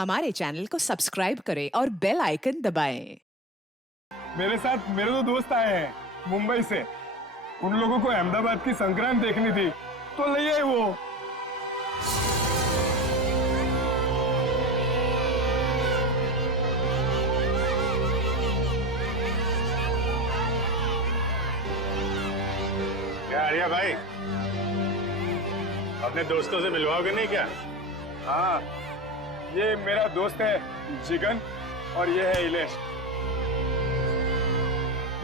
हमारे चैनल को सब्सक्राइब करें और बेल आइकन दबाएं। मेरे साथ मेरे दो दोस्त आए हैं मुंबई से। उन लोगों को अहमदाबाद की संक्रांत देखनी थी, तो ले आए वो। क्या आर्या भाई, अपने दोस्तों से मिलवाओगे नहीं क्या? हाँ, ये मेरा दोस्त है जिगन और ये है इलेश।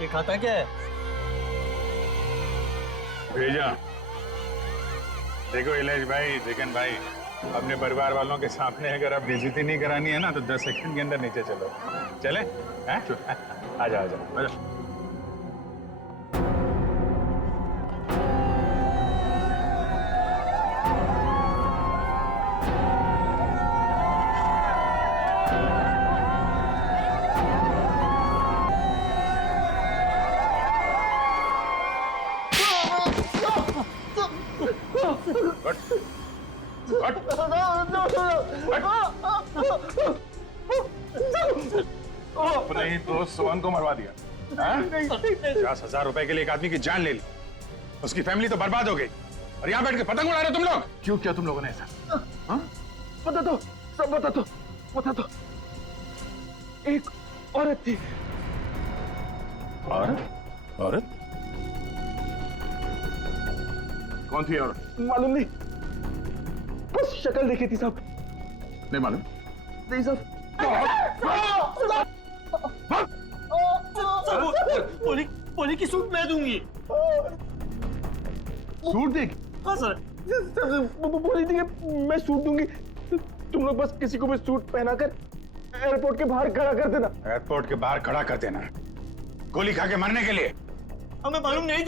ये खाता क्या है? भेजा। देखो इलेश भाई, जिगन भाई, अपने परिवार वालों के सामने अगर आप बेइज्जती नहीं करानी है ना तो 10 सेकंड के अंदर नीचे चलो। चले? आ जाओ आ जाओ। अपने ही दोस्त सोहन को मरवा दिया। 50,000 रुपए के लिए एक आदमी की जान ले ली, उसकी फैमिली तो बर्बाद हो गई, और यहाँ बैठ के पतंग उड़ा रहे तुम लोग। क्यों किया तुम लोगों ने ऐसा? बता दो, सब बता दो। एक औरत थी। औरत? कौन थी औरत? मालूम नहीं, बस शक्ल देखी थी सब। नहीं मालूम? नहीं सब। पोली की सूट मैं दूंगी। सूट देगी? हाँ सर। बोली थी कि मैं सूट दूंगी, तुम लोग बस किसी को भी सूट पहनाकर एयरपोर्ट के बाहर खड़ा कर देना। एयरपोर्ट के बाहर खड़ा कर देना, गोली खा के मरने के लिए? हमें मालूम नहीं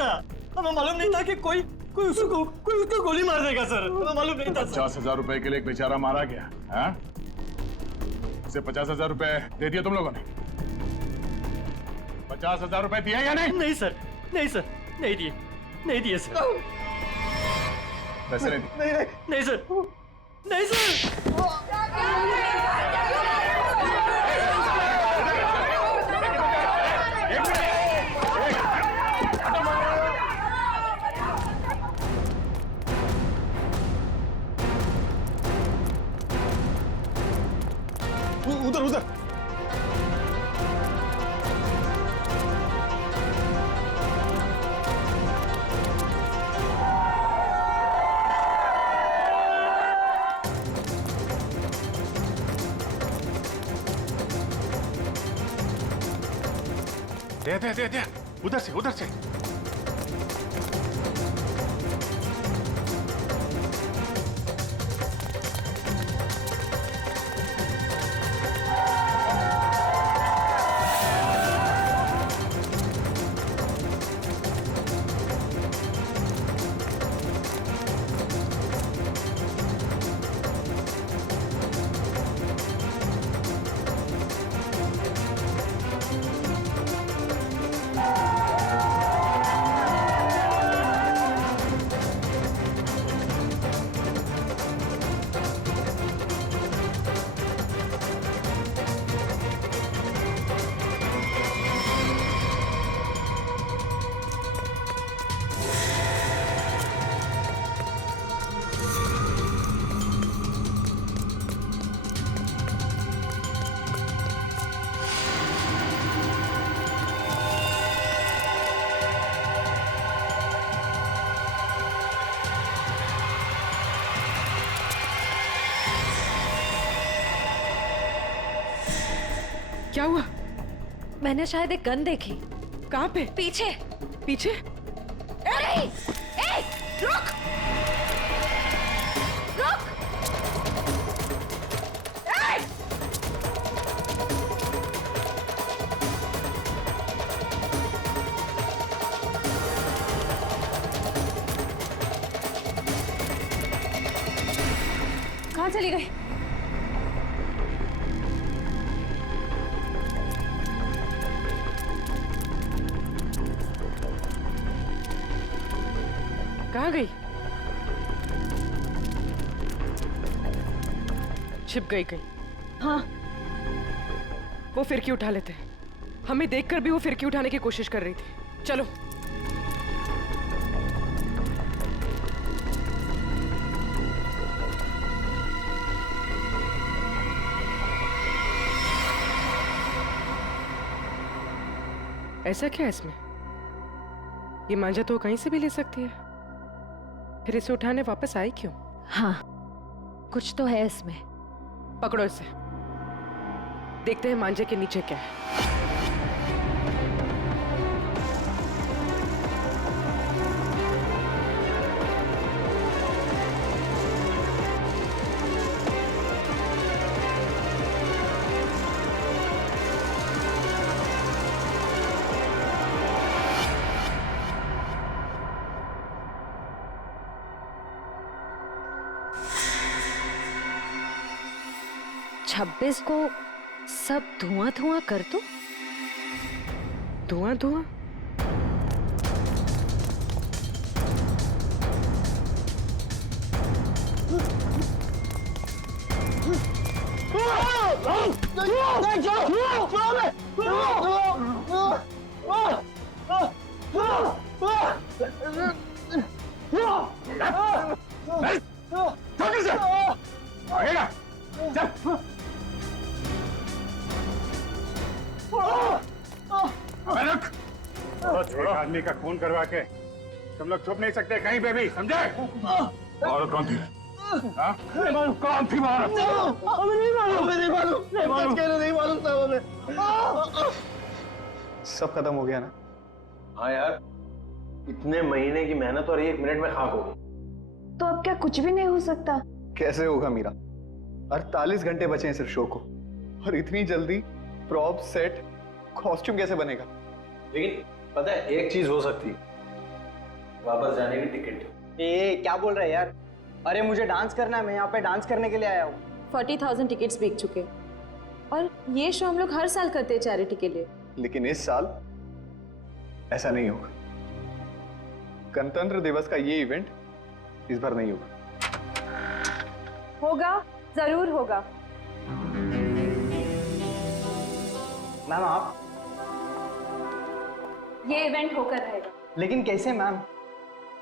था कि कोई उसको गोली मार देगा सर। हमें मालूम नहीं था। 50,000 रुपए के लिए एक बेचारा मारा गया। हाँ? इसे 50,000 रुपए दे दिए तुम लोगों ने? 50,000 रुपए दिए या नहीं? नहीं सर, नहीं दिए सर। पैसे नहीं दिए? नहीं सर। उधर। दे, उधर से। क्या हुआ? मैंने शायद एक गन देखी। कहाँ पे? पीछे? अरे! ए! रुक! ए! कहाँ चली गई? कहाँ गई? छिप गई कहीं। हाँ वो फिरकी उठा लेते हैं। हमें देखकर भी वो फिरकी उठाने की कोशिश कर रही थी। चलो। ऐसा क्या है इसमें? ये मांझा तो कहीं से भी ले सकती है, फिर इसे उठाने वापस आई क्यों? हाँ, कुछ तो है इसमें। पकड़ो इसे, देखते हैं मांझे के नीचे क्या है। छब्बीस को सब धुआं धुआं कर दो। धुआं धुआं? एक आदमी का खून करवा के तुम लोग छुप नहीं सकते कहीं पे भी, समझे? और कौन थी? हाँ? कौन थी औरत? सब खत्म हो गया ना? हाँ यार, इतने महीने की मेहनत और 1 मिनट में खाक हो गई। तो अब क्या कुछ भी नहीं हो सकता? कैसे होगा मीरा? 48 घंटे बचे हैं सिर्फ शो को, और इतनी जल्दी प्रॉप, सेट, कॉस्ट्यूम कैसे बनेगा? लेकिन पता है एक चीज हो सकती, वापस जाने की टिकट। ए क्या बोल रहा है यार? अरे मुझे डांस करना है, मैं यहाँ पे डांस करने के लिए आया हूँ। 40,000 टिकट्स बिक चुके, और ये शो हम लोग हर साल करते हैं चैरिटी के लिए। लेकिन इस साल ऐसा नहीं होगा। गणतंत्र दिवस का ये इवेंट इस बार नहीं होगा। होगा, जरूर होगा। मैम आप? ये इवेंट होकर रहेगा। लेकिन कैसे मैम?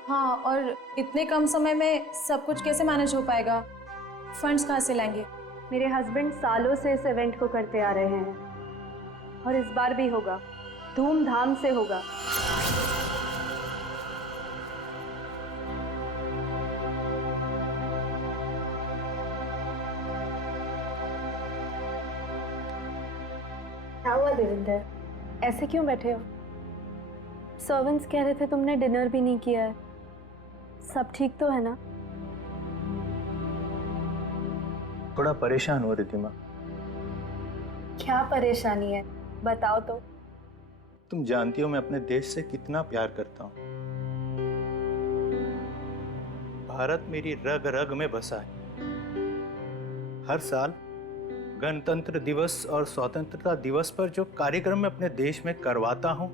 हाँ, और इतने कम समय में सब कुछ कैसे मैनेज हो पाएगा? फंड्स कहाँ से लाएंगे? मेरे हस्बैंड सालों से इस इवेंट को करते आ रहे हैं, और इस बार भी होगा, धूमधाम से होगा। क्या हुआ देविंदर, ऐसे क्यों बैठे हो? सर्वेंट्स कह रहे थे तुमने डिनर भी नहीं किया है। सब ठीक तो है ना? थोड़ा परेशान हो रही थी माँ। क्या परेशानी है, बताओ तो। तुम जानती हो मैं अपने देश से कितना प्यार करता हूँ। भारत मेरी रग रग में बसा है। हर साल गणतंत्र दिवस और स्वतंत्रता दिवस पर जो कार्यक्रम मैं अपने देश में करवाता हूँ,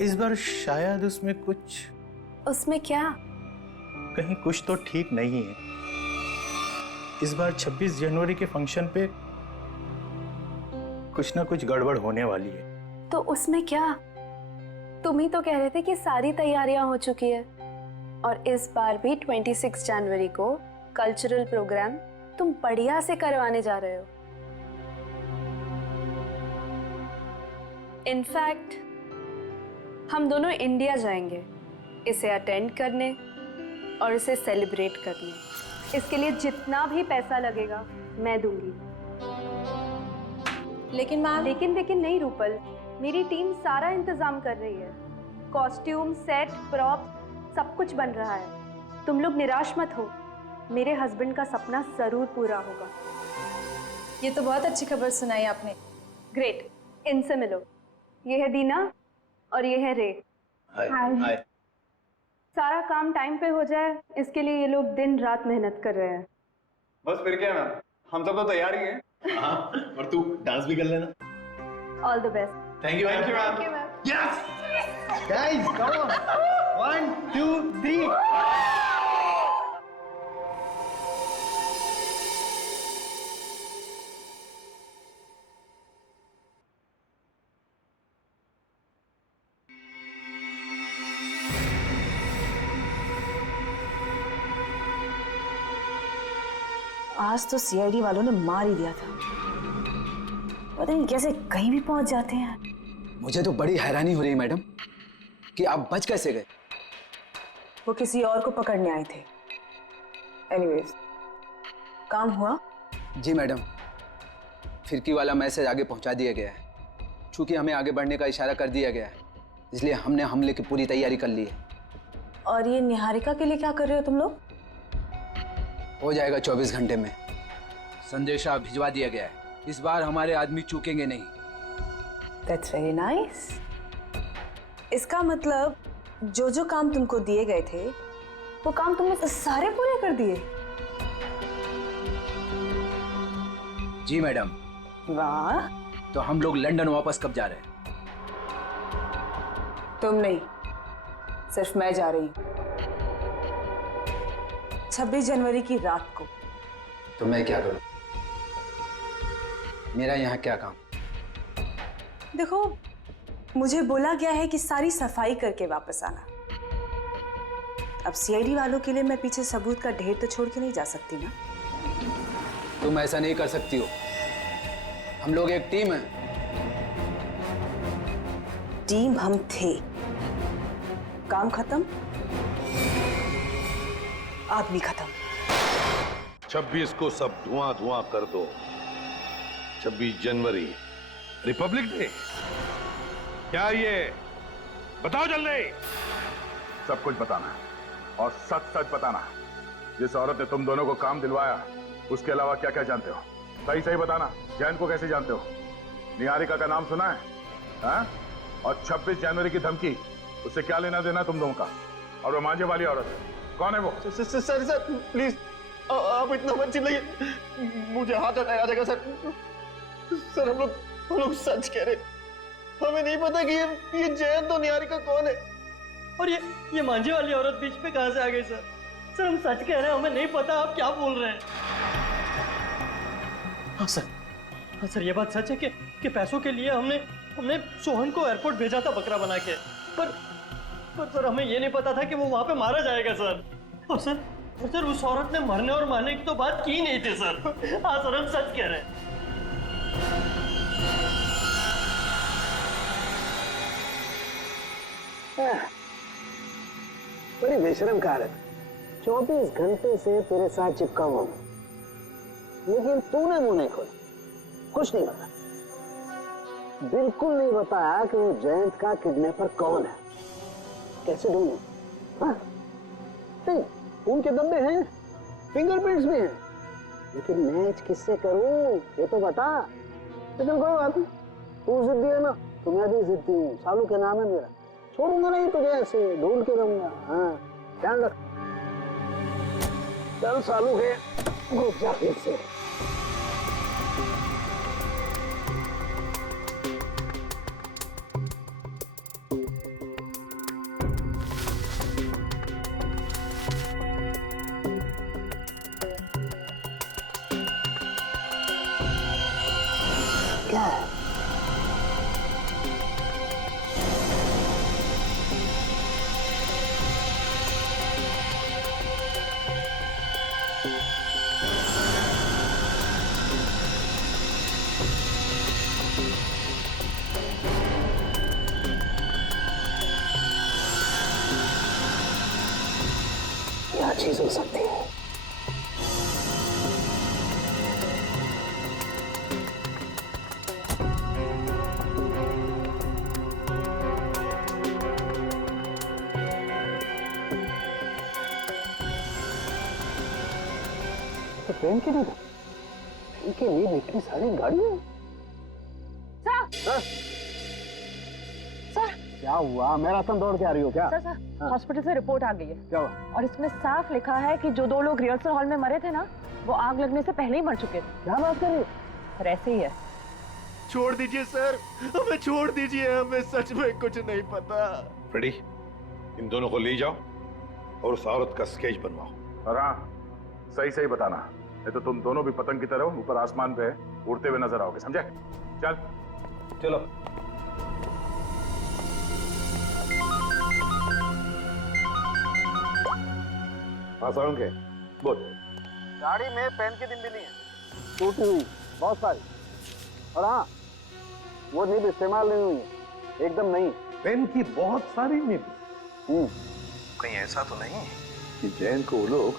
इस बार शायद उसमें क्या? कहीं कुछ तो ठीक नहीं है। इस बार 26 जनवरी के फंक्शन पे कुछ ना कुछ गड़बड़ होने वाली है। तो उसमें क्या? तुम ही तो कह रहे थे कि सारी तैयारियां हो चुकी है, और इस बार भी 26 जनवरी को कल्चरल प्रोग्राम तुम बढ़िया से करवाने जा रहे हो। इनफैक्ट हम दोनों इंडिया जाएंगे इसे अटेंड करने और इसे सेलिब्रेट करने। इसके लिए जितना भी पैसा लगेगा मैं दूंगी। लेकिन मैम, लेकिन नहीं रूपल, मेरी टीम सारा इंतजाम कर रही है। कॉस्ट्यूम, सेट, प्रॉप सब कुछ बन रहा है। तुम लोग निराश मत हो, मेरे हस्बैंड का सपना जरूर पूरा होगा। ये तो बहुत अच्छी खबर सुनाई आपने। ग्रेट, इनसे मिलो। ये है दीना और ये है रे। हाय। सारा काम टाइम पे हो जाए, इसके लिए ये लोग दिन रात मेहनत कर रहे हैं। बस फिर क्या मैम, हम सब तो तैयार ही हैं। हाँ, और तू डांस भी कर लेना। All the best. Thank you ma'am. Yes guys, come on. 1 2 3। आज तो सीआईडी वालों ने मार ही दिया था। पता नहीं कैसे कहीं भी पहुंच जाते हैं। मुझे तो बड़ी हैरानी हो रही है मैडम कि आप बच कैसे गए। वो किसी और को पकड़ने आए थे। एनीवेज, काम हुआ? जी मैडम, फिरकी वाला मैसेज आगे पहुंचा दिया गया है। चूंकि हमें आगे बढ़ने का इशारा कर दिया गया है, इसलिए हमने हमले की पूरी तैयारी कर ली है। और ये निहारिका के लिए क्या कर रहे हो तुम लोग? हो जाएगा 24 घंटे में। संदेशा भिजवा दिया गया है। इस बार हमारे आदमी चूकेंगे नहीं। That's very nice. इसका मतलब जो काम तुमको दिए गए थे वो काम तुमने सारे पूरे कर दिए? जी मैडम। वाह। तो हम लोग लंदन वापस कब जा रहे हैं? तुम नहीं, सिर्फ मैं जा रही हूँ 26 जनवरी की रात को। तो मैं क्या करूं? मेरा यहाँ क्या काम? देखो, मुझे बोला गया है कि सारी सफाई करके वापस आना। अब सीआईडी वालों के लिए मैं पीछे सबूत का ढेर तो छोड़ के नहीं जा सकती ना। तुम ऐसा नहीं कर सकती हो। हम लोग एक टीम है। टीम हम थे, काम खत्म, आदमी खत्म। 26 को सब धुआं धुआं कर दो। 26 जनवरी रिपब्लिक डे। क्या ये बताओ जल्दी। सब कुछ बताना है और सच सच बताना है। जिस औरत ने तुम दोनों को काम दिलवाया उसके अलावा क्या क्या जानते हो? सही सही बताना। जैन को कैसे जानते हो? निहारिका का नाम सुना है? हाँ? और 26 जनवरी की धमकी, उससे क्या लेना देना तुम दोनों का? और वो मांझे वाली औरत कौन है वो? सर प्लीज आप इतना मत चिल्लाइए, मुझे हाथ हटाया जाएगा सर। सर हम लोग सच कह रहे, हमें नहीं पता कि ये जयंत तो निहारिका कौन है, और ये मांझे वाली औरत बीच में कहां से आ गई सर? सर हम सच कह रहे हैं, हमें नहीं पता आप क्या बोल रहे हैं। हाँ सर ये बात सच है कि पैसों के लिए हमने सोहन को एयरपोर्ट भेजा था बकरा बना के, पर सर हमें ये नहीं पता था कि वो वहां पे मारा जाएगा सर। और सर उस औरत ने मरने और मारने की तो बात की नहीं थी सर। हाँ सर हम सच कह रहे हैं। बड़ी बेशरम कारत। 24 घंटे से तेरे साथ चिपका हुआ हूं, लेकिन तूने मुंह नहीं खोला, कुछ नहीं बताया, बिल्कुल नहीं बताया कि वो जयंत का किडनैपर कौन है। कैसे ढूंढूं? हाँ? नहीं, उनके दब्बे हैं, फिंगरप्रिंट्स भी हैं, लेकिन मैच किससे करूं ये तो बता। लेकिन कोई बात नहीं, तू जिद्दी है ना तो मैं भी जिद्दी हूँ। सालू के नाम है मेरा, छोड़ूंगा नहीं तुझे, ऐसे ढूंढ के रहूंगा। हाँ ध्यान रख। चल सालू के घुस जा फिर से। क्या है? क्या चीज हो सकती है? तो ट्रेन की नहीं, ट्रेन के लिए इतनी सारी गाड़ियां। सर क्या हुआ? मैराथन दौड़ के आ रही हो क्या? सर हॉस्पिटल से रिपोर्ट आ गई है। क्या हुआ? और इसमें साफ लिखा है कि जो 2 लोग रिहर्सल हॉल में मरे थे ना, वो आग लगने से पहले ही मर चुके थे। क्या बात कर रही हो? सर ऐसे ही है। छोड़ दीजिए सर, हमें छोड़ दीजिए, हमें सच में कुछ नहीं पता। फ्रेडी, इन दोनों को ले जाओ और उस औरत का स्केच बनवाओ। और हाँ, सही सही बताना, नहीं तो तुम दोनों भी पतंग की तरह ऊपर आसमान पे उड़ते हुए नजर आओगे, समझे? चल चलो। हाँ साउंड के बोल। गाड़ी में पेन की निब भी नहीं है, टूटी हुई बहुत सारी। और हाँ, वो निब इस्तेमाल नहीं हुई है, एकदम नहीं। पेन की बहुत सारी निब। कहीं ऐसा तो नहीं कि जैन को वो लोग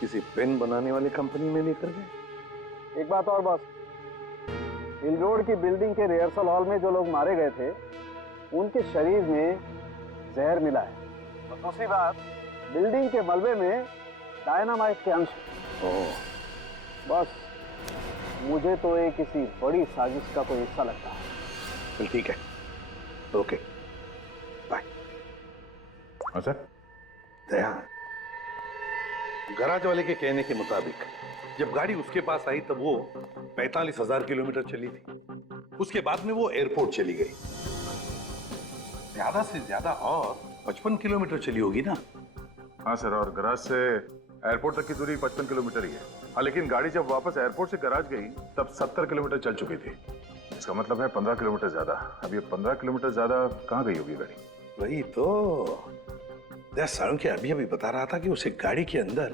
किसी पेन बनाने वाली कंपनी में लेकर गए? एक बात और बॉस, हिल रोड की बिल्डिंग के रिहर्सल हॉल में जो लोग मारे गए थे उनके शरीर में जहर मिला है। और दूसरी बात, बिल्डिंग के मलबे में डायनामाइट के अंश। बस मुझे तो ये किसी बड़ी साजिश का कोई हिस्सा लगता है। चल ठीक है, ओके बाय। हाँ सर। दया, गराज वाले के कहने के मुताबिक जब गाड़ी उसके पास आई तब वो 45,000 किलोमीटर चली थी। उसके बाद में वो एयरपोर्ट चली गई। ज्यादा से ज्यादा और 55 किलोमीटर चली होगी ना? हाँ सर, और गराज से एयरपोर्ट तक की दूरी 55 किलोमीटर ही है। हाँ, लेकिन गाड़ी जब वापस एयरपोर्ट से गराज गई तब 70 किलोमीटर चल चुकी थी। इसका मतलब है 15 किलोमीटर ज्यादा। अब ये 15 किलोमीटर ज्यादा कहाँ गई होगी गाड़ी? वही तो सारुण के अभी बता रहा था कि उसे गाड़ी के अंदर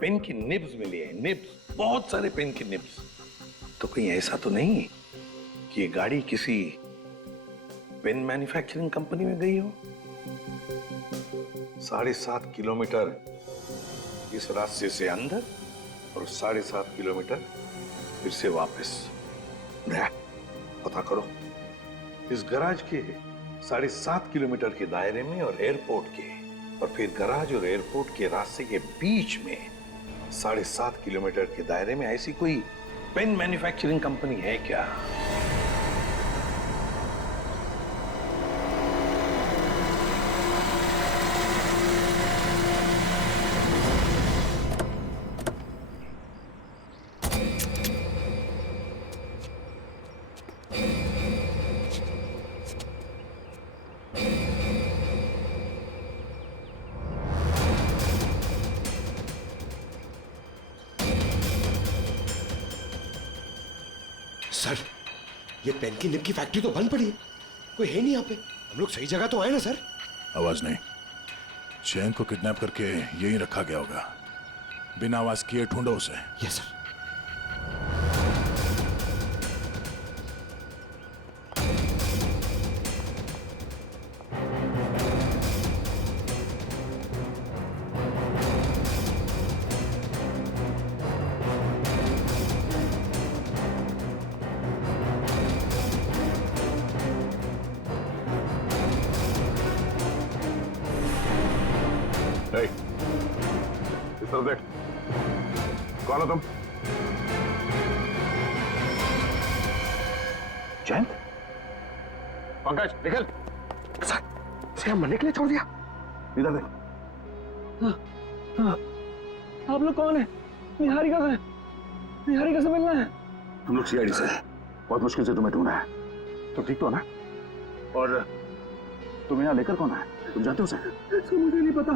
पेन की निब्स मिली है। निब्स, बहुत सारे पेन की निब्स। तो कहीं ऐसा तो नहीं कि ये गाड़ी किसी पेन मैन्युफैक्चरिंग कंपनी में गई हो? 7.5 किलोमीटर इस रास्ते से अंदर और 7.5 किलोमीटर फिर से वापस। पता करो इस गराज के 7.5 किलोमीटर के दायरे में और एयरपोर्ट के, और फिर गराज और एयरपोर्ट के रास्ते के बीच में 7.5 किलोमीटर के दायरे में ऐसी कोई पेन मैन्युफैक्चरिंग कंपनी है क्या? सर, ये पेन की निब की फैक्ट्री तो बंद पड़ी है, कोई है नहीं यहाँ पे। हम लोग सही जगह तो आए ना सर? आवाज नहीं। जैन को किडनैप करके यहीं रखा गया होगा। बिना आवाज किए ढूंढो उसे। Yes sir. इस तरफ देख। कौन हो तुम? जयंत? पंकज निकल। सर, मरने के लिए छोड़ दिया। इधर देख। आप लोग कौन है? निहारिका से, निहारिका से मिलना है। हम लोग सीआईडी से हैं। बहुत मुश्किल से तुम्हें ढूंढा है। तुम ठीक तो हो ना? और तुम यहाँ लेकर कौन है? तुम जानते हो सर? मुझे नहीं पता,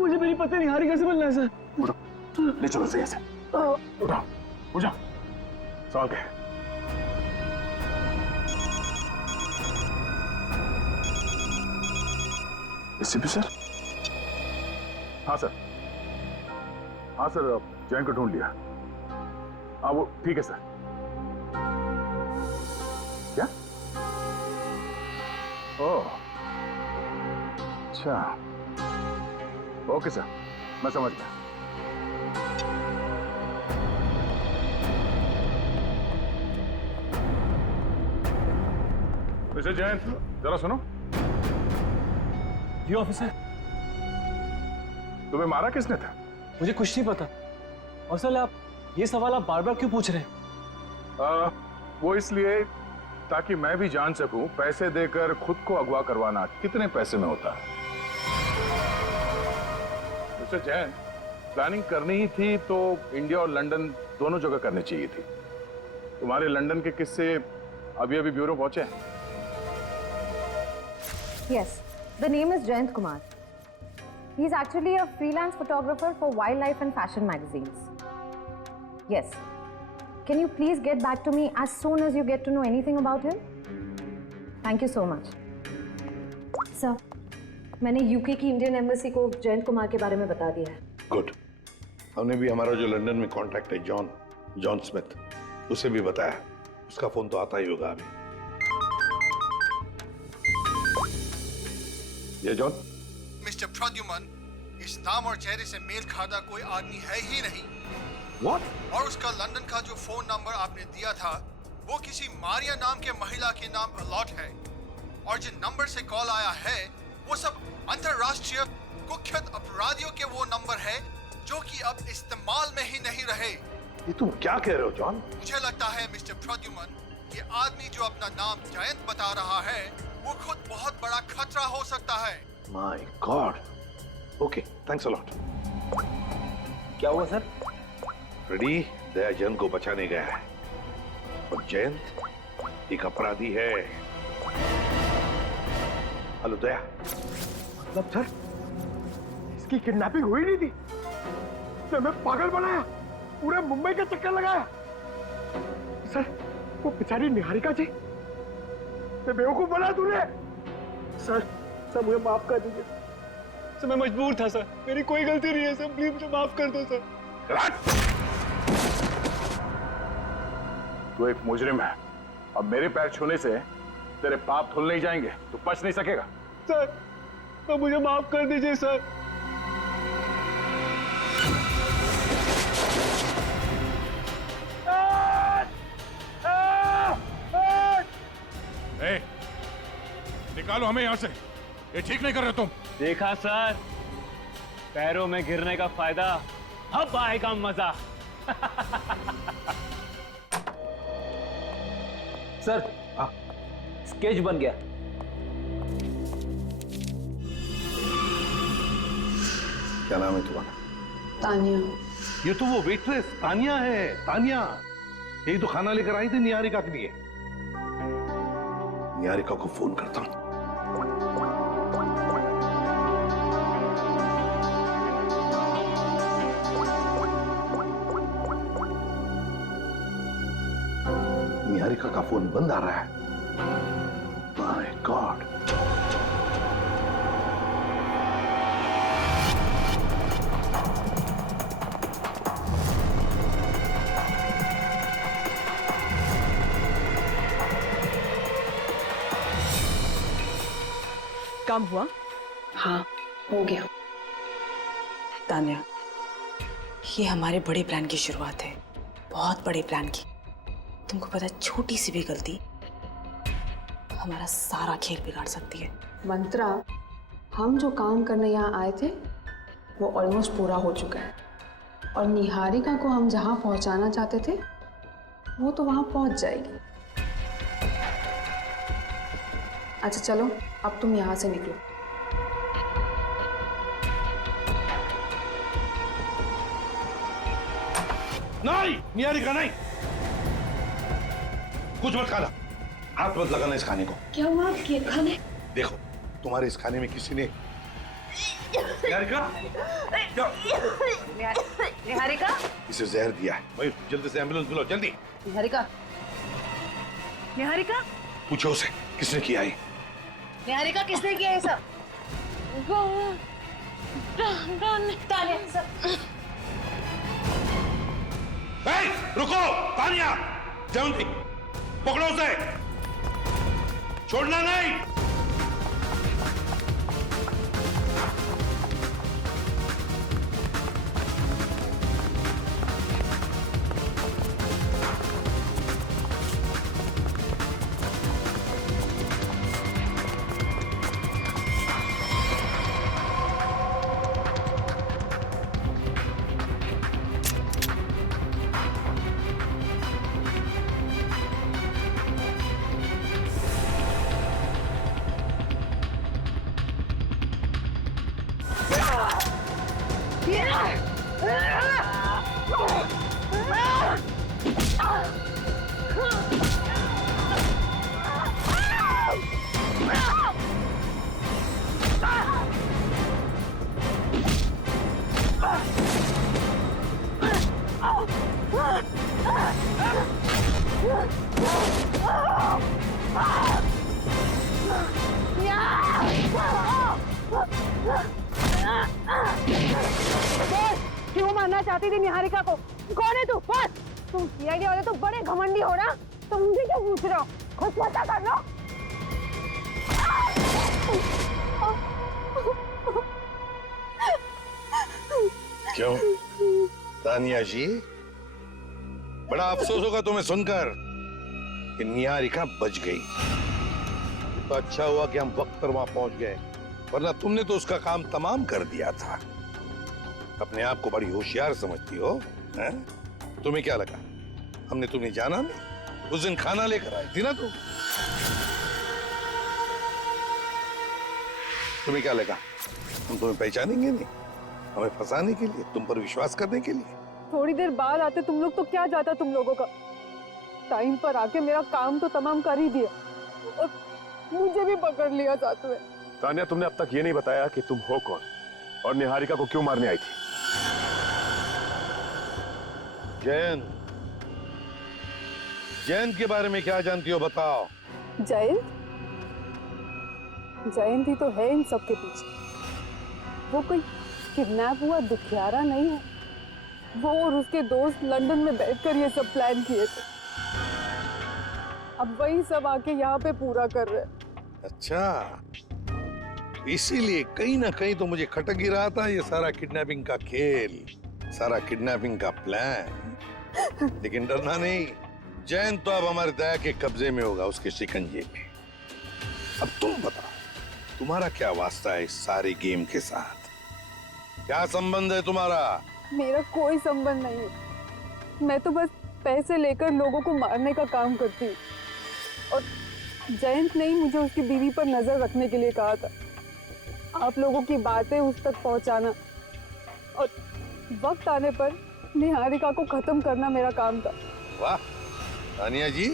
मुझे मेरी पत्नी निहारिका से मिलना है सर। उठो, ले चलो सही से। उठाओ, उठ जाओ। सवाल क्या है? SP sir? हाँ सर, हाँ सर, जैन को ढूंढ लिया। हाँ वो ठीक है सर। क्या? ओह, अच्छा, ओके सर, मैं समझ गया। मिस्टर जैन, जरा सुनो। जी ऑफिसर। तुम्हें मारा किसने था? मुझे कुछ नहीं पता। और सर आप ये सवाल आप बार बार क्यों पूछ रहे हैं? वो इसलिए ताकि मैं भी जान सकूं पैसे देकर खुद को अगवा करवाना कितने पैसे में होता है। मिस्टर जैन, प्लानिंग करनी ही थी तो इंडिया और लंदन दोनों जगह करनी चाहिए थी। तुम्हारे लंदन के किस्से अभी अभी ब्यूरो पहुंचे हैं। Yes, the name is Jayant Kumar. He's actually a freelance photographer for wildlife and fashion magazines. Yes. Can you please get back to me as soon as you get to know anything about him? Thank you so much. Sir, मैंने UK की Indian embassy को जयंत कुमार के बारे में बता दिया है। Good, हमने भी हमारा जो लंदन में कॉन्टैक्ट है जॉन स्मिथ, उसे भी बताया। उसका फोन तो आता ही होगा अभी। ये जॉन। मिस्टर प्रद्युमन, इस नाम और चेहरे से मेल खाता कोई आदमी है ही नहीं। What? और उसका लंदन का जो फोन नंबर आपने दिया था वो किसी मारिया नाम के महिला के नाम अलॉट है, और जिन नंबर से कॉल आया है वो सब अंतरराष्ट्रीय कुख्यात अपराधियों के वो नंबर है जो कि अब इस्तेमाल में ही नहीं रहे। ये तुम क्या कह रहे हो जॉन? मुझे लगता है मिस्टर प्रद्युमन, ये आदमी जो अपना नाम जयंत बता रहा है वो खुद बहुत बड़ा खतरा हो सकता है। My God. Okay, thanks a lot. क्या हुआ सर? फ्रेडी दया जयंत को बचाने गया है, और जयंत एक अपराधी है। हेलो दया। मतलब सर, इसकी किडनैपिंग हुई नहीं थी? तो हमें पागल बनाया, पूरे मुंबई का चक्कर लगाया। सर, वो बेचारी निहारिका जी, मैं बेवकूफ बना तूने। सर मुझे माफ कर दीजिए सर, मैं मजबूर था सर, मेरी कोई गलती नहीं है सर, प्लीज मुझे माफ कर दो सर। तू एक मुजरिम है, अब मेरे पैर छूने से तेरे पाप धुल नहीं जाएंगे, तू बच नहीं सकेगा। सर तो मुझे माफ कर दीजिए सर। ए, निकालो हमें यहाँ से, ये ठीक नहीं कर रहे तुम। देखा सर, पैरों में गिरने का फायदा, अब आएगा मजा। सर, स्केच बन गया। क्या नाम है तुम्हारा? तानिया। ये तो वो वेट्रेस तानिया है, तानिया। यही तो खाना लेकर आई थी निहारिका के लिए। निहारिका को फोन करता हूं। निहारिका का फोन बंद आ रहा है। My God. काम हुआ? हाँ, हो गया। तान्या, ये हमारे बड़े प्लान की शुरुआत है, बहुत बड़े प्लान की। तुमको पता है, छोटी सी भी गलती हमारा सारा खेल बिगाड़ सकती है। मंत्रा, हम जो काम करने यहाँ आए थे वो ऑलमोस्ट पूरा हो चुका है, और निहारिका को हम जहाँ पहुँचाना चाहते थे वो तो वहाँ पहुँच जाएगी। अच्छा चलो, अब तुम यहाँ से निकलो। नहीं, निहारिका नहीं, कुछ मत खाना, हाथ मत लगाना इस खाने को। क्या हुआ आपके खाने? देखो, तुम्हारे इस खाने में किसी ने निहारिका निहारिका इसे जहर दिया है। भाई जल्दी से एम्बुलेंस बुलाओ, जल्दी। निहारिका, निहारिका, पूछो उसे किसने किया है। निहारिका, किसने किया ये सब? रुको, तानिया, जयंती, पकड़ो उसे, छोड़ना नहीं। क्यों मारना चाहती थी निहारिका को? कौन है तू? बस तुम सीआईडी वाले तो बड़े घमंडी हो ना, तो मुझे क्यों पूछ रहे हो? खुद पता कर लो। क्यों तानिया जी, बड़ा अफसोस होगा तुम्हें सुनकर कि निहारिका बच गई। तो अच्छा हुआ कि हम वक्त पर वहां पहुंच गए, वरना तुमने तो उसका काम तमाम कर दिया था। अपने आप को बड़ी होशियार समझती हो, हैं? तुम्हें क्या लगा हमने तुम्हें जाना नहीं? उस दिन खाना लेकर आई थी ना तुम। तुम्हें क्या लगा हम तुम्हें पहचानेंगे नहीं? हमें फंसाने के लिए, तुम पर विश्वास करने के लिए? थोड़ी देर बाद आते तुम लोग तो क्या जाता तुम लोगों का। टाइम पर आके मेरा काम तो तमाम कर ही दिया और मुझे भी पकड़ लिया साथ में। तानिया, तुमने अब तक ये नहीं बताया कि तुम हो कौन और निहारिका को क्यों मारने आई थी? जयंत, जयंत के बारे में क्या जानती हो बताओ। जयंत? जयंत ही तो है इन सब के पीछे। वो कोई किडनैप हुआ दुखियारा नहीं है। वो और उसके दोस्त लंदन में बैठकर ये सब प्लान किए थे। अब वही सब आके यहाँ पे पूरा कर रहे हैं। अच्छा, इसीलिए कहीं ना कहीं तो मुझे खटक ही रहा था ये सारा किडनैपिंग का खेल, सारा किडनैपिंग का प्लान। लेकिन डरना नहीं, जयंत तो अब हमारे दया के कब्जे में होगा, उसके शिकंजे में। अब तुम बताओ, तुम्हारा क्या वास्ता है इस सारे गेम के साथ? क्या संबंध है तुम्हारा? मेरा कोई संबंध नहीं है। मैं तो बस पैसे लेकर लोगों को मारने का काम करती हूँ। और जयंत ने ही मुझे उसकी बीवी पर नजर रखने के लिए कहा था। आप लोगों की बातें उस तक पहुंचाना और वक्त आने पर निहारिका को खत्म करना मेरा काम था। वाह तानिया जी,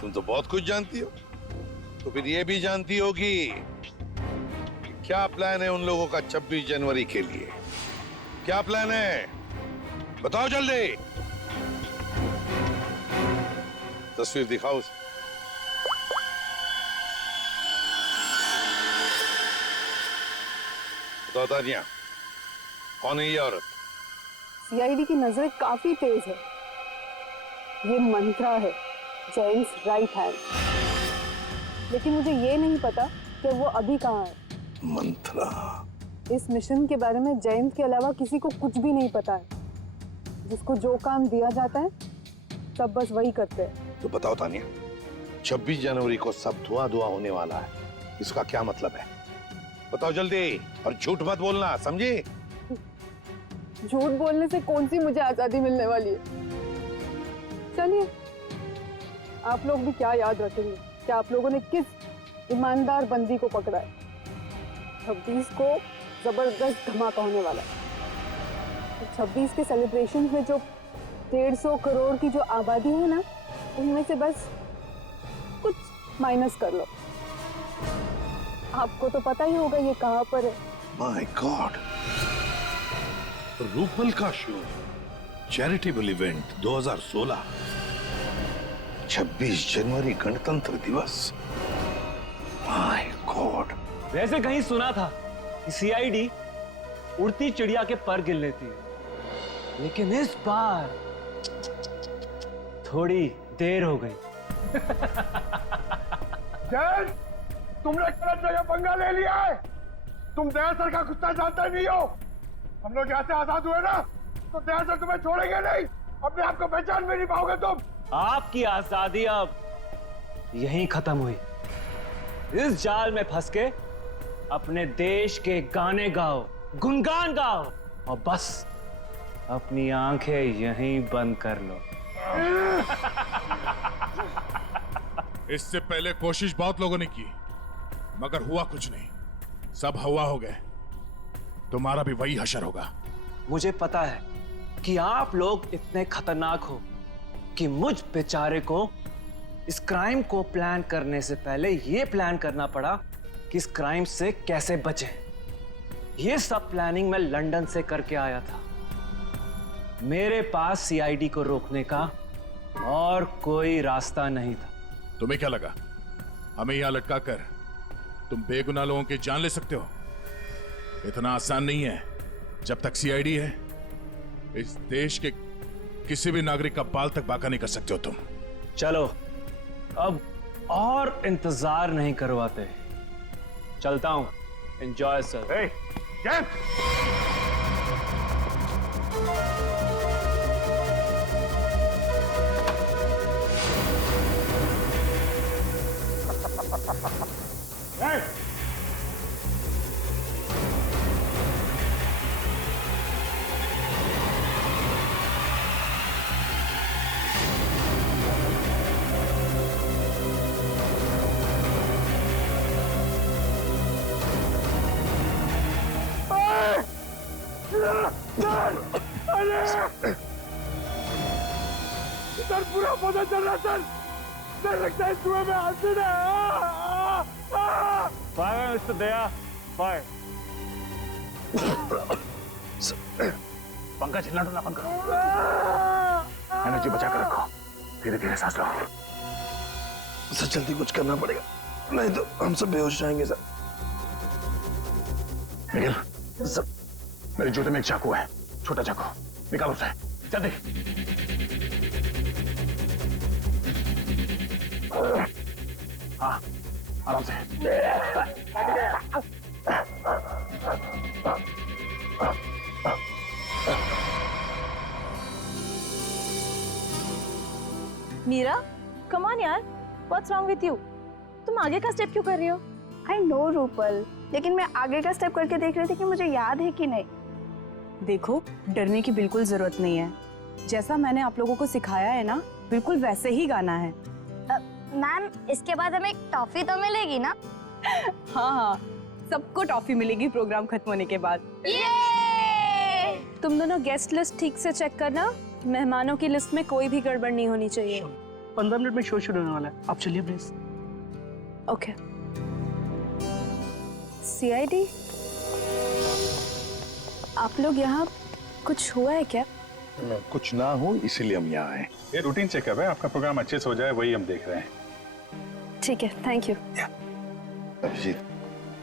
तुम तो बहुत कुछ जानती हो। तो फिर ये भी जानती होगी क्या प्लान है उन लोगों का 26 जनवरी के लिए? क्या प्लान है बताओ जल्दी। तस्वीर दिखाओ उसे। बताओ तानिया, कौन है ये औरत? सीआईडी की नजर काफी तेज है। ये मंत्रा है, जेम्स राइट हैंड। लेकिन मुझे ये नहीं पता कि वो अभी कहाँ है। मंत्रा? इस मिशन के बारे में जयंत के अलावा किसी को कुछ भी नहीं पता है। जिसको जो काम दिया जाता है सब बस वही करते हैं। तो बताओ तानिया, 26 जनवरी को सब धुआं धुआं होने वाला है, इसका क्या मतलब है? बताओ जल्दी, और झूठ मत बोलना, समझे? झूठ बोलने से कौन सी मुझे आजादी मिलने वाली है? चलिए, आप लोग भी क्या याद रखेंगे कि आप लोगों ने किस ईमानदार बंदी को पकड़ा है। 26 को जबरदस्त धमाका होने वाला है। 26 के सेलिब्रेशन में जो 150 करोड़ की जो आबादी है ना, उनमें से बस कुछ माइनस कर लो। आपको तो पता ही होगा ये कहाँ पर है। माय गॉड, रूपल का शो, चैरिटेबल इवेंट 2016, 26 जनवरी गणतंत्र दिवस। My God. वैसे कहीं सुना था कि सीआईडी उड़ती चिड़िया के पर गिन लेती है, लेकिन इस बार थोड़ी देर हो गई। जैन, तुमने गलत जगह पंगा ले लिया है। तुम दया सर का गुस्सा जानते नहीं हो। हम लोग यहाँ से आजाद हुए ना, तो दया सर तुम्हें छोड़ेंगे नहीं। अपने आप को पहचान भी नहीं पाओगे तुम। आपकी आजादी अब यहीं खत्म हुई। इस जाल में फंस के अपने देश के गाने गाओ, गुनगान गाओ और बस अपनी आंखें यहीं बंद कर लो। इससे पहले कोशिश बहुत लोगों ने की, मगर हुआ कुछ नहीं। सब हवा हो गए। तुम्हारा भी वही हशर होगा। मुझे पता है कि आप लोग इतने खतरनाक हो कि मुझ बेचारे को इस क्राइम को प्लान करने से पहले यह प्लान करना पड़ा कि इस क्राइम से कैसे बचें। यह सब प्लानिंग मैं लंदन से करके आया था। मेरे पास सीआईडी को रोकने का और कोई रास्ता नहीं था। तुम्हें क्या लगा हमें यहां लटका कर तुम बेगुनाह लोगों की जान ले सकते हो? इतना आसान नहीं है। जब तक सीआईडी है इस देश के किसी भी नागरिक का बाल तक बांका नहीं कर सकते हो तुम। चलो अब और इंतजार नहीं करवाते, चलता हूं। Enjoy sir. सर पूरा पता चल रहा सर। सर लगता है कुएं में एसिड है। फायर मिस्टर दया, फायर। पंकज हिलना डुलना बंद करो, एनर्जी बचा कर रखो, धीरे धीरे सांस लो। सर जल्दी कुछ करना पड़ेगा, नहीं तो हम सब बेहोश जाएंगे सर। निखिल, सब मेरे जूते में एक चाकू है, छोटा चाकू, निकालो उसे जल्दी। हाँ आराम से। मीरा, कम ऑन यार, व्हाट्स रॉन्ग विथ यू? तुम आगे का स्टेप क्यों कर रही हो? आई नो रूपल, लेकिन मैं आगे का स्टेप करके देख रही थी कि मुझे याद है कि नहीं। देखो, डरने की बिल्कुल जरूरत नहीं है। जैसा मैंने आप लोगों को सिखाया है ना, बिल्कुल वैसे ही गाना है। मैम, इसके बाद हमें टॉफी तो मिलेगी ना? हाँ हाँ, सबको टॉफी मिलेगी प्रोग्राम खत्म होने के बाद। तुम दोनों गेस्ट लिस्ट ठीक से चेक करना, मेहमानों की लिस्ट में कोई भी गड़बड़ नहीं होनी चाहिए। 15 मिनट में शो शुरू होने वाला है, आप चलिए प्लीज। ओके। सीआईडी, आप लोग यहाँ, कुछ हुआ है क्या? कुछ ना हो इसीलिए हम यहाँ आए। ये रूटीन चेकअप है, आपका प्रोग्राम अच्छे से हो जाए वही हम देख रहे हैं। ठीक है, थैंक यू। अभिजीत,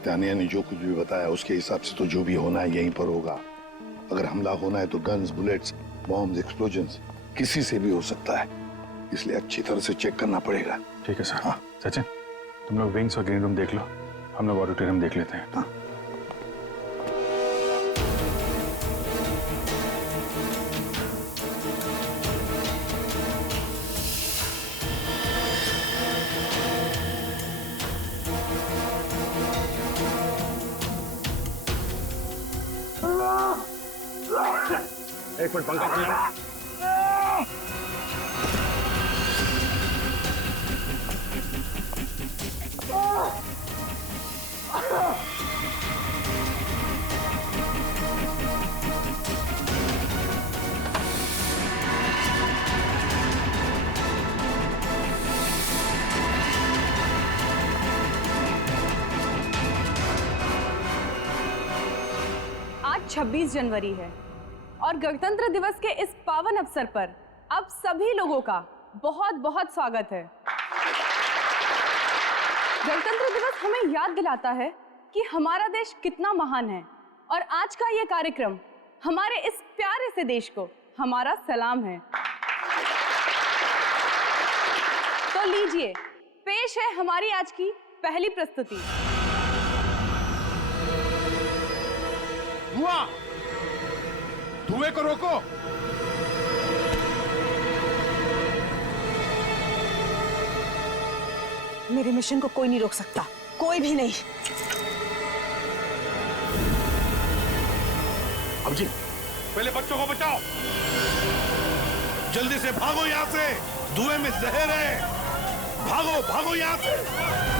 तानिया ने जो कुछ भी बताया उसके हिसाब से तो जो भी होना है यहीं पर होगा। अगर हमला होना है तो गन्स, बुलेट्स, बॉम्ब्स, एक्सप्लोजन्स किसी से भी हो सकता है, इसलिए अच्छी तरह से चेक करना पड़ेगा। ठीक है सर। हाँ सचिन, तुम लोग विंग्स और ग्रीन रूम देख लो, हम लोग ऑडिटोरियम देख लेते हैं। हाँ। एक मिनट पंकज जी। आज 26 जनवरी है और गणतंत्र दिवस के इस पावन अवसर पर आप सभी लोगों का बहुत बहुत स्वागत है। गणतंत्र दिवस हमें याद दिलाता है कि हमारा देश कितना महान है और आज का ये कार्यक्रम हमारे इस प्यारे से देश को हमारा सलाम है। तो लीजिए, पेश है हमारी आज की पहली प्रस्तुति। धुआं, धुएं को रोको। मेरे मिशन को कोई नहीं रोक सकता, कोई भी नहीं। अभिजीत, पहले बच्चों को बचाओ, जल्दी से भागो यहाँ से, धुएं में जहर है, भागो भागो यहाँ से।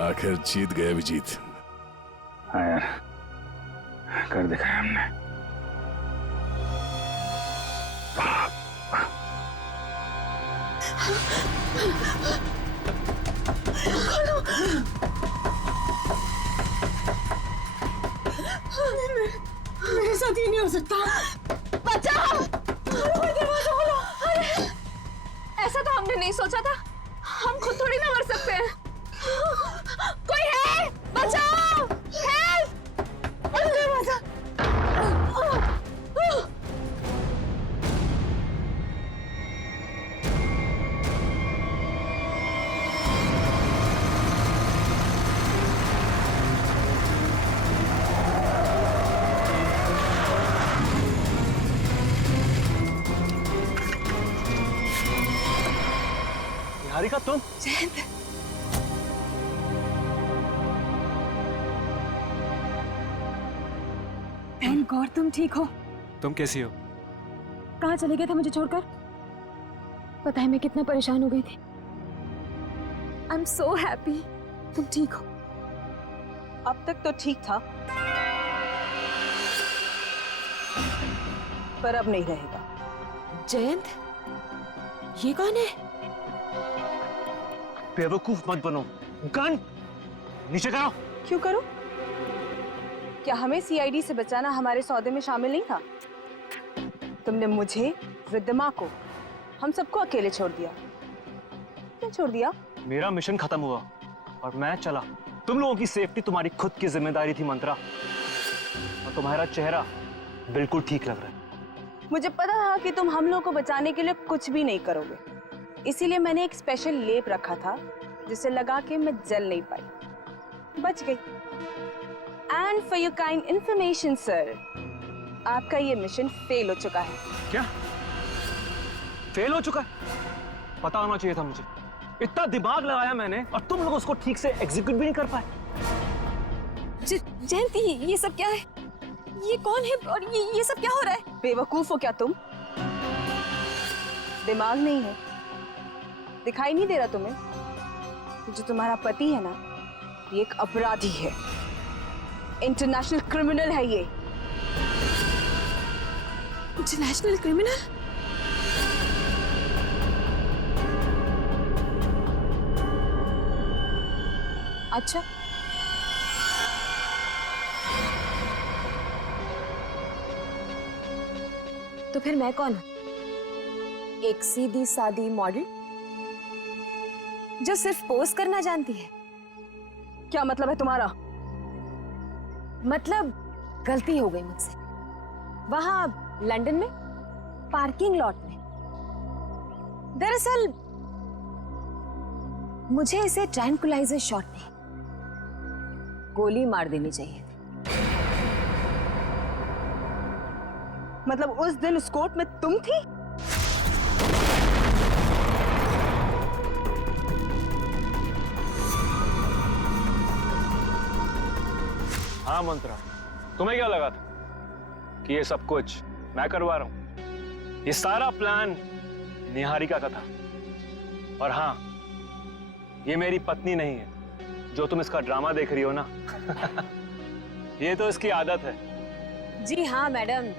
आखिर जीत गए अभिजीत। हाँ यार, कर दिखाया हमने। मेरे साथ ये नहीं हो सकता। बचाओ! दरवाजा खोलो! अरे, ऐसा तो हमने नहीं सोचा था। हम खुद थोड़ी ना मर सकते हैं। कोई है? बचाओ! हेल्प! दरवाजा! निहारिका तुम? जयंत, थैंक गॉड तुम ठीक हो। तुम कैसी हो? कहाँ चले गए थे मुझे छोड़कर? पता है मैं कितना परेशान हो गई थी। आई एम सो हैप्पी तुम ठीक हो। अब तक तो ठीक था, पर अब नहीं रहेगा। जयंत, ये कौन है? बेवकूफ मत बनो। गन नीचे करो। क्यों करो? क्या हमें सीआईडी से बचाना हमारे सौदे में शामिल नहीं था? तुमने मुझे, रिद्धिमा को, हम सबको अकेले छोड़ दिया। क्यों छोड़ दिया? मेरा मिशन खत्म हुआ और मैं चला। तुम लोगों की सेफ्टी तुम्हारी खुद की जिम्मेदारी थी मंत्रा, और तुम्हारा चेहरा बिल्कुल ठीक लग रहा है। मुझे पता था कि तुम हम लोगों को बचाने के लिए कुछ भी नहीं करोगे, इसीलिए मैंने एक स्पेशल लेप रखा था जिसे लगा के मैं जल नहीं पाई, बच गई। And for your kind information sir, आपका ये मिशन फेल हो चुका है। क्या फेल हो चुका है? पता होना चाहिए था मुझे। इतना दिमाग लगाया मैंने और तुम लोग उसको ठीक से एग्जीक्यूट भी नहीं कर पाए। जयंती, ये सब क्या है? ये कौन है और ये सब क्या हो रहा है? बेवकूफ हो क्या तुम? दिमाग नहीं है? दिखाई नहीं दे रहा तुम्हें? जो तुम्हारा पति है ना, ये एक अपराधी है, इंटरनेशनल क्रिमिनल है ये। International criminal? अच्छा, तो फिर मैं कौन हूं? एक सीधी सादी मॉडल जो सिर्फ पोज करना जानती है? क्या मतलब है तुम्हारा? मतलब गलती हो गई मुझसे वहां लंदन में पार्किंग लॉट में। दरअसल मुझे इसे ट्रैंकुलाइजर शॉट में गोली मार देनी चाहिए। मतलब उस दिन उस कोर्ट में तुम थी? हाँ मंत्रा, तुम्हें क्या लगा था कि ये सब कुछ मैं करवा रहा हूं? ये सारा प्लान निहारिका का था। और हाँ, ये मेरी पत्नी नहीं है जो तुम इसका ड्रामा देख रही हो ना। ये तो इसकी आदत है। जी हाँ मैडम,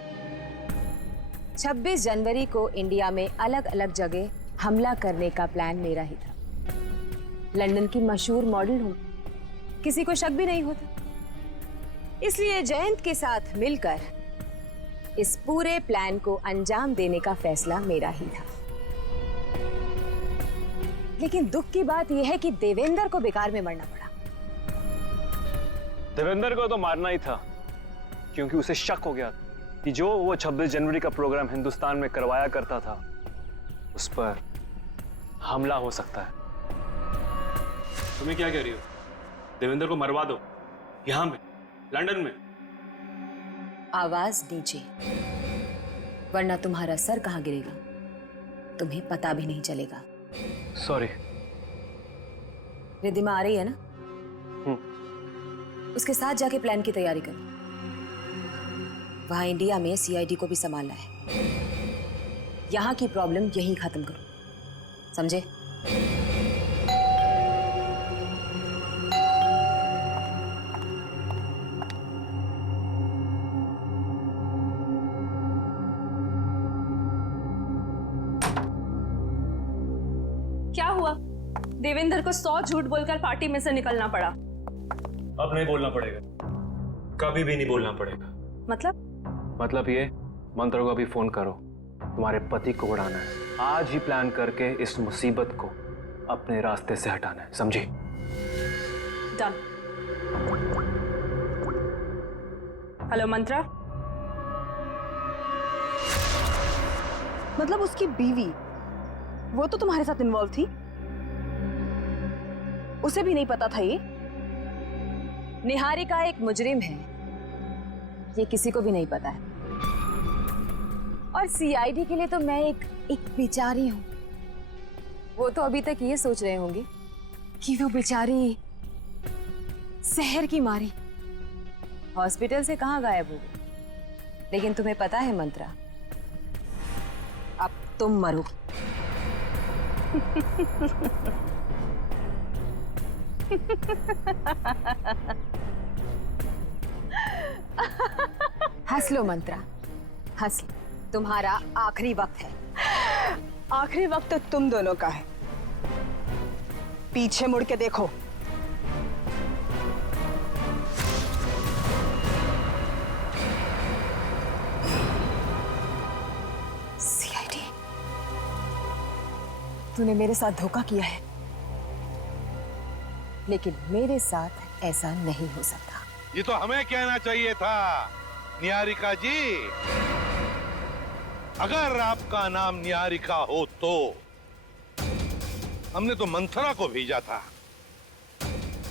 26 जनवरी को इंडिया में अलग अलग जगह हमला करने का प्लान मेरा ही था। लंदन की मशहूर मॉडल हूं, किसी को शक भी नहीं होता। इसलिए जयंत के साथ मिलकर इस पूरे प्लान को अंजाम देने का फैसला मेरा ही था। लेकिन दुख की बात यह है कि देवेंद्र को बेकार में मरना पड़ा। देवेंद्र को तो मारना ही था, क्योंकि उसे शक हो गया कि जो वो 26 जनवरी का प्रोग्राम हिंदुस्तान में करवाया करता था, उस पर हमला हो सकता है। तुम्हें क्या कह रही हो? देवेंद्र को मरवा दो, यहां में, लंदन में। आवाज दीजिए, वरना तुम्हारा सर कहां गिरेगा तुम्हें पता भी नहीं चलेगा। सॉरी। रिद्धिमा आ रही है ना? उसके साथ जाके प्लान की तैयारी करो। वहां इंडिया में सीआईडी को भी संभालना है। यहां की प्रॉब्लम यहीं खत्म करो, समझे? देवेंद्र को 100 झूठ बोलकर पार्टी में से निकलना पड़ा। अब नहीं बोलना पड़ेगा, कभी भी नहीं बोलना पड़ेगा। मतलब ये, मंत्र को अभी फोन करो, तुम्हारे पति को उड़ाना है। आज ही प्लान करके इस मुसीबत को अपने रास्ते से हटाना है, समझी? डन। हेलो मंत्रा। मतलब उसकी बीवी, वो तो तुम्हारे साथ इन्वॉल्व थी? उसे भी नहीं पता था ये? निहारिका एक मुजरिम है, ये किसी को भी नहीं पता है। और सीआईडी के लिए तो मैं एक बेचारी हूं। वो तो अभी तक ये सोच रहे होंगे कि वो बेचारी शहर की मारी हॉस्पिटल से कहां गायब हो गई। लेकिन तुम्हें पता है मंत्रा, अब तुम मरो। हंस लो मंत्रा, हंस लो। तुम्हारा आखिरी वक्त है। आखिरी वक्त तो तुम दोनों का है। पीछे मुड़ के देखो। सीआईडी, तूने मेरे साथ धोखा किया है, लेकिन मेरे साथ ऐसा नहीं हो सकता। ये तो हमें कहना चाहिए था निहारिका जी। अगर आपका नाम निहारिका हो तो हमने तो मंथरा को भेजा था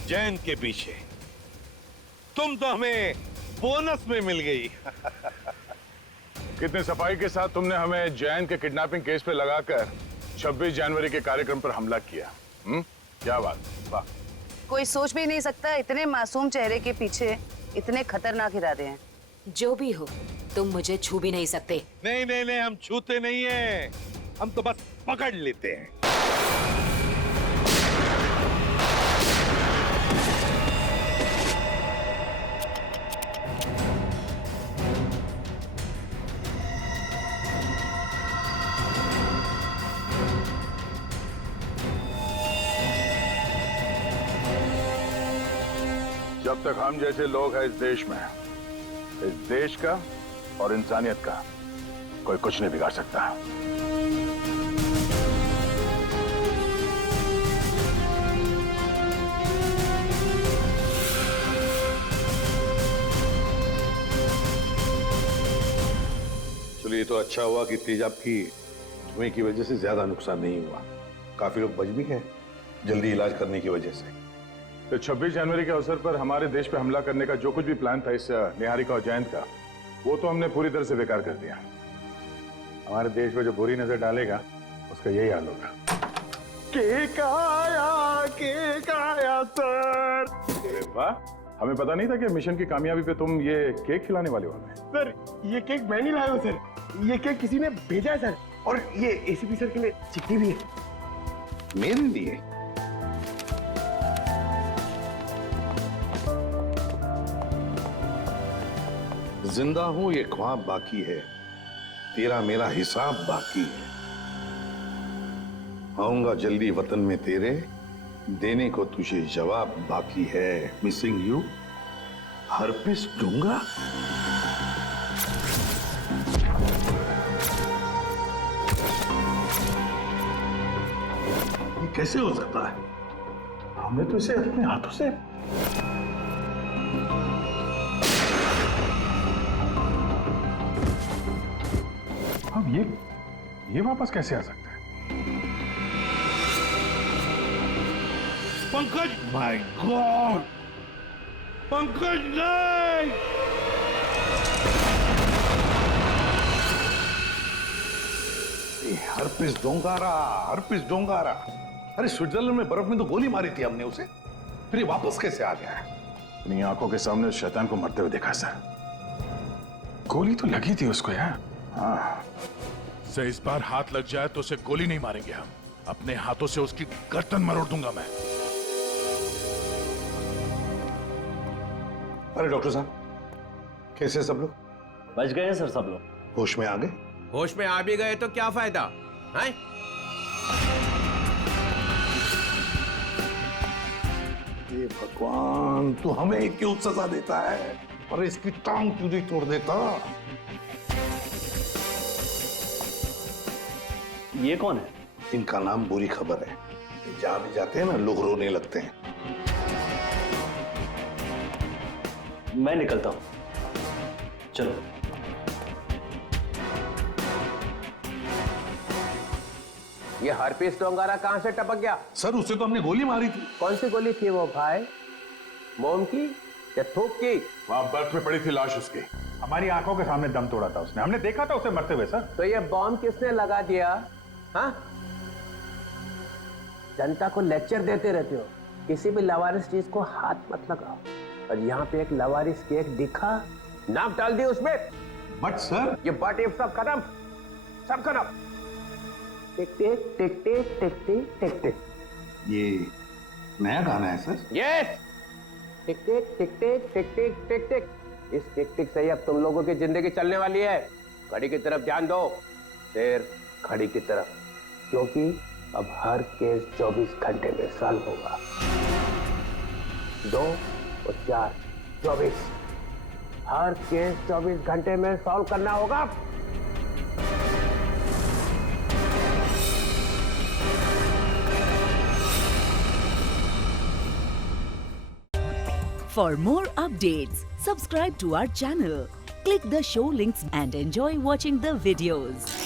जैन के पीछे। तुम तो हमें बोनस में मिल गई। कितने सफाई के साथ तुमने हमें जैन के किडनैपिंग केस पे लगाकर 26 जनवरी के कार्यक्रम पर हमला किया। क्या बात, वाह। कोई सोच भी नहीं सकता इतने मासूम चेहरे के पीछे इतने खतरनाक इरादे हैं। जो भी हो, तुम मुझे छू भी नहीं सकते। नहीं नहीं नहीं, हम छूते नहीं हैं, हम तो बस पकड़ लेते हैं। जब तक हम जैसे लोग हैं इस देश में, इस देश का और इंसानियत का कोई कुछ नहीं बिगाड़ सकता। चलिए, ये तो अच्छा हुआ कि तेजाब की धुएं की वजह से ज्यादा नुकसान नहीं हुआ। काफी लोग बच भी गए जल्दी इलाज करने की वजह से। तो 26 जनवरी के अवसर पर हमारे देश पे हमला करने का जो कुछ भी प्लान था इस निहारिका और जयंत का, वो तो हमने पूरी तरह से बेकार कर दिया। हमारे देश में जो बुरी नजर डालेगा उसका यही हाल होगा। केक आया सर। अरे वाह, हमें पता नहीं था कि मिशन की कामयाबी पे तुम ये केक खिलाने वाले हो हमें। सर, ये केक मैं नहीं लाया हूं सर, ये केक किसी ने भेजा है सर। और ये एसीपी सर के लिए चिट्ठी भी है। मेरे लिए? जिंदा हूं ये ख्वाब बाकी है, तेरा मेरा हिसाब बाकी है। आऊंगा जल्दी वतन में तेरे, देने को तुझे जवाब बाकी है। मिसिंग यू, हरपिस दूंगा। ये कैसे हो सकता है? हमने तो इसे अपने हाथों से अब ये वापस कैसे आ सकता है? पंकज, माय गॉड, पंकज नहीं! हरपिस डोंगारा। अरे स्विट्जरलैंड में बर्फ में तो गोली मारी थी हमने उसे, फिर ये वापस कैसे आ गया है? अपनी आंखों के सामने उस शैतान को मरते हुए देखा सर। गोली तो लगी थी उसको यार। हाँ, से इस बार हाथ लग जाए तो उसे गोली नहीं मारेंगे हम, अपने हाथों से उसकी गर्दन मरोड़ दूंगा मैं। अरे डॉक्टर साहब, कैसे सब लोग? बच गए हैं सर सब लोग। होश में आ गए? होश में आ भी गए तो क्या फायदा है? ये भगवान, तू हमें क्यों सजा देता है? और इसकी टांग क्यों नहीं तोड़ देता? ये कौन है? इनका नाम बुरी खबर है। जहां भी जाते हैं ना, लोग रोने लगते हैं। मैं निकलता हूं, चलो। ये हरपीस डोंगारा कहां से टपक गया? सर, उसे तो हमने गोली मारी थी। कौन सी गोली थी वो भाई? मोम की या थूक की? वहां बर्फ में पड़ी थी लाश उसकी। हमारी आंखों के सामने दम तोड़ा था उसने, हमने देखा था उसे मरते हुए। सर, तो ये बॉम्ब किसने लगा दिया? हाँ, जनता को लेक्चर देते रहते हो, किसी भी लवारिस चीज को हाथ मत लगाओ। और यहाँ पे एक लवारिस केक दिखा, नाम डाल दी उसमें। बट सर, ये बट इफ सब खत्म, सब खत्म। टिक टिक टिक टिक टिक टिक टिक टिक। ये नया गाना है सर? यस, टिक टिक टिक टिक टिक टिक टिक टिक। इस टिक टिक से ही अब तुम लोगों की जिंदगी चलने वाली है। घड़ी की तरफ ध्यान दो, फिर घड़ी की तरफ, क्योंकि अब हर केस 24 घंटे में सॉल्व होगा। 2 और 4, 24। हर केस 24 घंटे में सॉल्व करना होगा। For more updates, subscribe to our channel, click the show links and enjoy watching the videos.